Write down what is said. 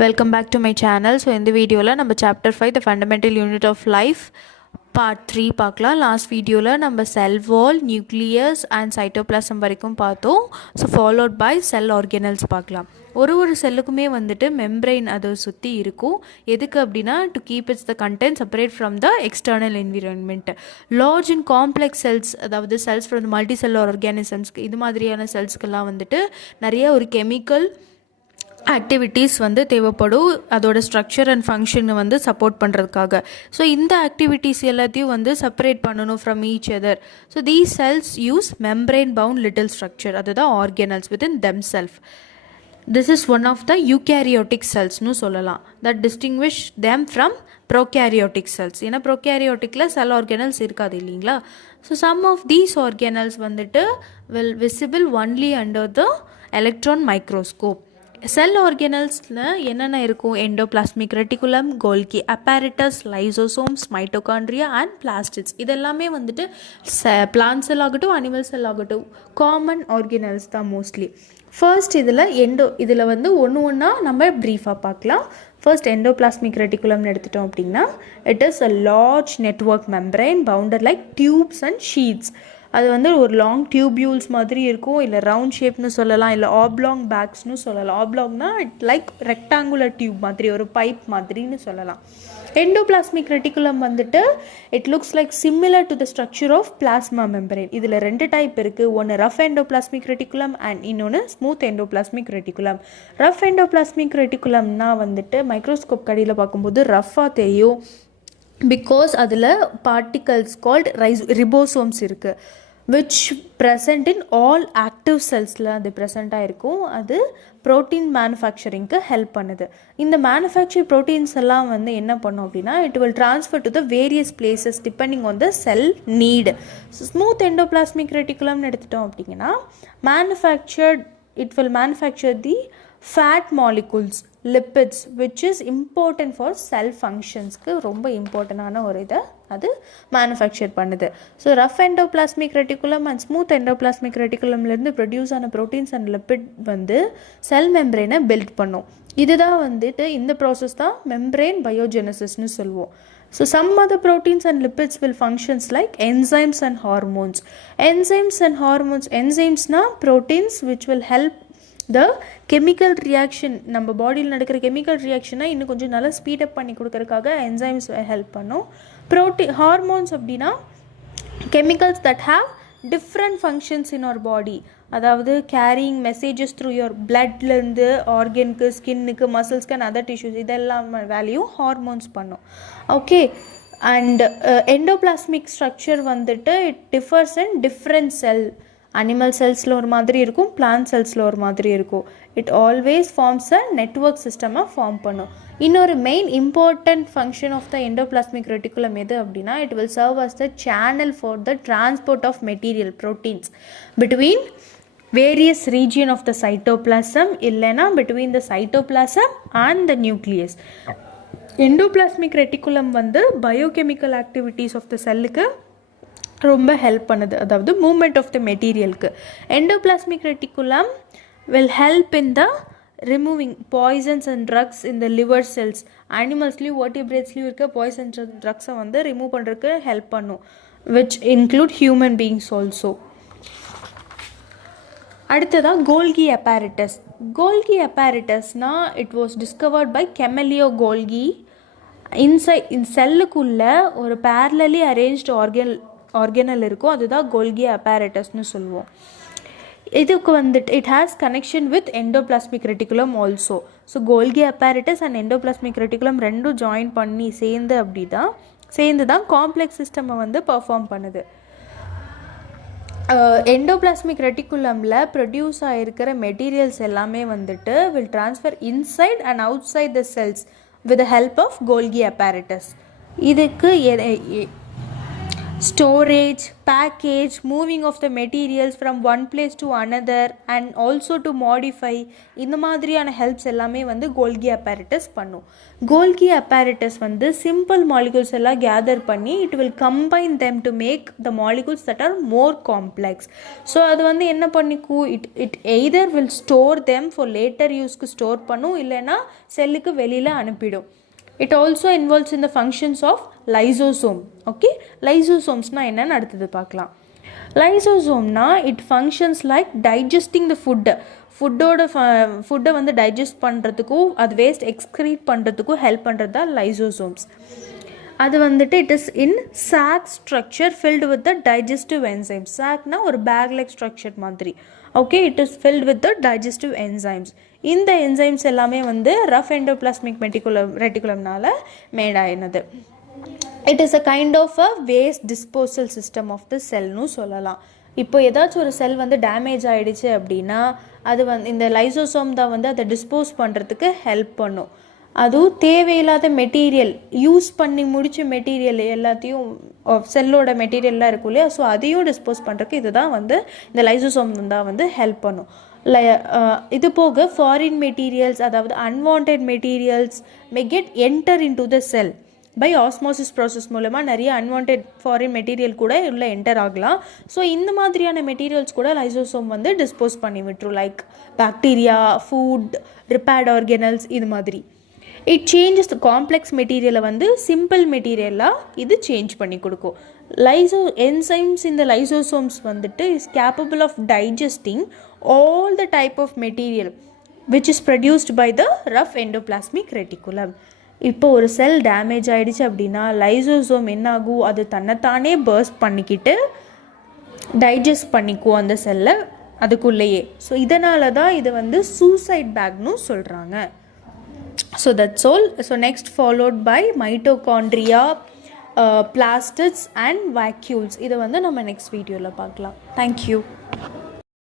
Welcome back to my channel. So in the video la நம்ம chapter 5 the fundamental unit of life part 3 பார்க்கலாம். Last வீடியோவில் நம்ம செல் வால், nucleus and cytoplasm வரைக்கும் பார்த்தோம். So followed by sell organelles பார்க்கலாம். ஒரு செல்லுக்குமே வந்துட்டு மெம்பரைன் அதை சுற்றி இருக்கும். எதுக்கு அப்படின்னா to keep its the content separate from the external environment. Large and complex cells, அதாவது செல்ஸ் ஃப்ரம் மல்டி செல்லுலர் ஆர்கானிசம்ஸ்க்கு, இது மாதிரியான செல்ஸ்க்கெல்லாம் வந்துட்டு நிறைய ஒரு கெமிக்கல் ஆக்டிவிட்டீஸ் வந்து தேவைப்படும் அதோட ஸ்ட்ரக்சர் அண்ட் ஃபங்க்ஷனை வந்து சப்போர்ட் பண்ணுறதுக்காக. ஸோ இந்த ஆக்டிவிட்டீஸ் எல்லாத்தையும் வந்து செப்பரேட் பண்ணணும் from each other. So these cells use membrane bound little structure, அதுதான் organelles within them self. This is one of the eukaryotic செல்ஸ்னு சொல்லலாம். That distinguish them from prokaryotic cells. ஏன்னா ப்ரோகேரியோட்டிக்கில் செல் ஆர்கனல்ஸ் இருக்காது இல்லைங்களா. So some of these organelles வந்துட்டு will visible only under the electron microscope. Cell ஆர்கனல்ஸில் என்னென்ன இருக்கும்? Endoplasmic reticulum, Golgi apparatus, lysosomes, mitochondria and plastids. இதெல்லாமே வந்துட்டு பிளான்ட் செல் ஆகட்டும் அனிமல் செல் ஆகட்டும் காமன் ஆர்கனல்ஸ் தான் மோஸ்ட்லி. ஃபர்ஸ்ட் இதில் வந்து ஒன்றா நம்ம ப்ரீஃபாக பார்க்கலாம். ஃபர்ஸ்ட் எண்டோபிளாஸ்மிக் ரெட்டிகுலம்னு எடுத்துட்டோம் அப்படின்னா it is a large network membrane bounded like tubes and sheets. அது வந்து ஒரு லாங் டியூப்யூல்ஸ் மாதிரி இருக்கும், இல்லை ரவுண்ட் ஷேப்னு சொல்லலாம், இல்லை ஆப்லாங் பேக்ஸ்னு சொல்லலாம். ஆப்லாங்னா இட் லைக் ரெக்டாங்குலர் டியூப் மாதிரி, ஒரு பைப் மாதிரின்னு சொல்லலாம். எண்டோபிளாஸ்மிக் ரெட்டிகுலம் வந்துட்டு it looks like similar to the structure of plasma membrane. இதில் 2 டைப் இருக்குது. ஒன்று ரஃப் எண்டோபிளாஸ்மிக் ரெட்டிகுலம் அண்ட் இன்னொன்று smooth endoplasmic reticulum. Rough endoplasmic ரெட்டிகுலம்னா வந்துட்டு மைக்ரோஸ்கோப் கடியில் பார்க்கும்போது ரஃப்பாக தெரியும், பிகாஸ் அதில் பார்ட்டிகல்ஸ் கால்ட் ரிபோசோம்ஸ் இருக்குது, which present in all active செல்ஸில் அது ப்ரெசண்ட்டாக இருக்கும். அது ப்ரோட்டீன் மேனுஃபேக்சரிங்க்கு ஹெல்ப் பண்ணுது. இந்த மேனுஃபேக்சர் ப்ரோட்டீன்ஸ் எல்லாம் வந்து என்ன பண்ணும் அப்படின்னா it will transfer to the various places depending on the cell need. Smooth endoplasmic ரெட்டிகுலம்னு எடுத்துட்டோம் அப்படிங்கன்னா it will manufacture the fat molecules, lipids, which is important for cell functionsக்கு ரொம்ப இம்பார்ட்டண்டான ஒரு இதை அது மேனுஃபேக்சர் பண்ணுது. So rough endoplasmic reticulum and smooth endoplasmic ரெட்டிகுலம்லேருந்து ப்ரொடியூஸ் ஆன ப்ரோட்டீன்ஸ் அண்ட் லிப்பிட் வந்து செல் மெம்பரைனை பில்ட் பண்ணும். இதுதான் வந்துட்டு இந்த ப்ராசஸ் தான் மெம்பரைன் பயோஜெனசிஸ்னு சொல்லுவோம். So some other proteins and lipids will functions like enzymes and hormones. Enzymes and hormones, enzymes na proteins which will help the chemical reaction, நம்ம பாடியில் நடக்கிற கெமிக்கல் ரியாக்ஷனை இன்னும் கொஞ்சம் நல்லா ஸ்பீடப் பண்ணி கொடுக்கறதுக்காக என்சைம்ஸ் ஹெல்ப் பண்ணும். ஹார்மோன்ஸ் அப்படின்னா chemicals that have different functions in our body, அதாவது கேரிங் மெசேஜஸ் த்ரூ யுவர் பிளட்லேருந்து ஆர்கனுக்கு, ஸ்கின்னுக்கு, மசில்ஸ்க்கு அண்ட் அதர் டிஷ்யூஸ், இதெல்லாம் வேல்யூ ஹார்மோன்ஸ் பண்ணும். ஓகே, அண்ட் எண்டோபிளாஸ்மிக் ஸ்ட்ரக்சர் வந்துட்டு it differs in different cell. Animal செல்ஸில் ஒரு மாதிரி இருக்கும், பிளான்ட் செல்ஸில் ஒரு மாதிரி இருக்கும். It always forms a network சிஸ்டமாக ஃபார்ம் பண்ணும். இன்னொரு main important function of the endoplasmic reticulum எது அப்படின்னா it will serve as the channel for the transport of material proteins between various region of the cytoplasm, இல்லைனா between the cytoplasm and the nucleus. endoplasmic reticulum வந்து biochemical activities of the cellக்கு ரொம்ப help பண்ணுது, அதாவது movement of the மெட்டீரியலுக்கு. endoplasmic reticulum will help in the removing poisons and drugs in the liver cells. அனிமல்ஸ்லேயும் vertebrates-லையும் இருக்க poisons and drugs வந்து ரிமூவ் பண்ணுறதுக்கு ஹெல்ப் பண்ணும், which include human beings also. அடுத்ததாக கோல்கி apparatus. கோல்கி apparatusனா it was discovered by Camillo Golgi. செல்லுக்குள்ளே ஒரு பேரலலி அரேஞ்ச்டு ஆர்கனல் இருக்கும், அதுதான் கோல்கி apparatusனு சொல்லுவோம். இதுக்கு வந்துட்டு it has connection with endoplasmic reticulum also. So Golgi apparatus and endoplasmic reticulum ரெண்டும் ஜாயின் பண்ணி சேர்ந்து தான் காம்ப்ளெக்ஸ் சிஸ்டமை வந்து பர்ஃபார்ம் பண்ணுது. எண்டோபிளாஸ்மிக் ரெட்டிகுலமில் ப்ரொடியூஸ் ஆகிருக்கிற மெட்டீரியல்ஸ் எல்லாமே வந்துட்டு will transfer inside and outside the cells with the help of Golgi apparatus. இதுக்கு storage, package, moving of the materials from one place to another and also to modify இந்த மாதிரியான helps எல்லாமே வந்து கோல்கி apparatus பண்ணும். கோல்கி apparatus வந்து simple molecules எல்லாம் gather பண்ணி it will combine them to make the molecules that are more complex. So அது வந்து என்ன பண்ணிக்கும், it either will store them for later யூஸ்க்கு ஸ்டோர் பண்ணும், இல்லைன்னா செல்லுக்கு வெளியில் அனுப்பிடும். It also involves in the functions of lysosome. Okay, lysosomesனா என்னன்னு அடுத்தது பார்க்கலாம். Lysosomனா it functions like digesting the food. ஃபுட்டை வந்து டைஜஸ்ட் பண்ணுறதுக்கும் அது வேஸ்ட் எக்ஸ்க்ரீட் பண்ணுறதுக்கும் ஹெல்ப் பண்ணுறது தான் லைசோசோம்ஸ். அது வந்துட்டு it is in sac structure filled with the digestive enzymes. சாக்னா ஒரு பேக் லைக் ஸ்ட்ரக்சர் மாதிரி. Okay, it is filled with the digestive enzymes. இந்த என்சைம்ஸ் எல்லாமே வந்து ரஃப் எண்டோபிளாஸ்மிக் ரெட்டிகுலம்னால மேட் ஆயினது. It is a kind of a waste disposal system of the செல்னு சொல்லலாம். இப்போ ஏதாச்சும் ஒரு செல் வந்து டேமேஜ் ஆகிடுச்சு அப்படின்னா அது வந்து இந்த லைசோசோம் தான் வந்து அதை டிஸ்போஸ் பண்ணுறதுக்கு ஹெல்ப் பண்ணும். அதுவும் தேவையில்லாத மெட்டீரியல் யூஸ் பண்ணி முடித்த மெட்டீரியல் எல்லாத்தையும் செல்லோட மெட்டீரியல்லாம் இருக்கும் இல்லையா, ஸோ அதையும் டிஸ்போஸ் பண்ணுறதுக்கு இதுதான் வந்து இந்த லைசோசோம் தான் வந்து ஹெல்ப் பண்ணும். இது போக ஃபாரின் மெட்டீரியல்ஸ், அதாவது unwanted materials may get enter into the cell by osmosis process மூலமாக நிறைய அன்வான்ட் ஃபாரின் மெட்டீரியல் கூட உள்ளே என்டர் ஆகலாம். ஸோ இந்த மாதிரியான மெட்டீரியல்ஸ் கூட லைசோசோம் வந்து டிஸ்போஸ் பண்ணி விட்டுரும், like bacteria, food, repaired organelles இது மாதிரி. இட் சேஞ்சஸ் த காம்ப்ளெக்ஸ் மெட்டீரியலை வந்து சிம்பிள் மெட்டீரியலாக இது சேஞ்ச் பண்ணி கொடுக்கும். என்சைம்ஸ் இந்த லைசோசோம்ஸ் வந்துட்டு is capable of digesting all the type of material which is produced by the rough endoplasmic reticulum. இப்போ ஒரு செல் டேமேஜ் ஆகிடுச்சு அப்படின்னா லைசோசோம் என்னாகும், அது தன்னைத்தானே பர்ஸ்ட் பண்ணிக்கிட்டு டைஜஸ்ட் பண்ணிக்குவோம் அந்த செல்லை அதுக்குள்ளேயே. ஸோ இதனால தான் இது வந்து சூசைட் பேக்னு சொல்கிறாங்க. So that's all. So next followed by mitochondria, plastids and vacuoles. இதை வந்து நம்ம நெக்ஸ்ட் வீடியோவில் பார்க்கலாம். தேங்க்யூ.